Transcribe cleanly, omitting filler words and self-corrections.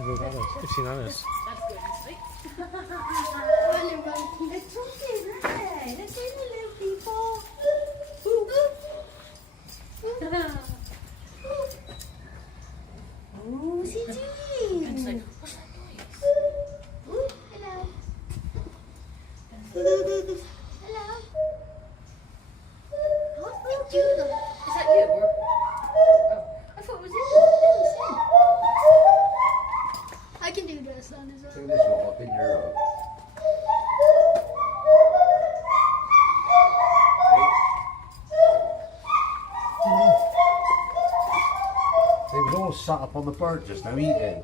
Look at Alice. 15 Alice. That's good, sweet. It's okay, right? Let's say the little people. Oh, CG. It's like, what's that noise? Hello. Hello. What did you do? Is that you? Or... Oh, I thought it was you. I can do this on his Take own. this one up in your They was all sat up on the bird just now eating.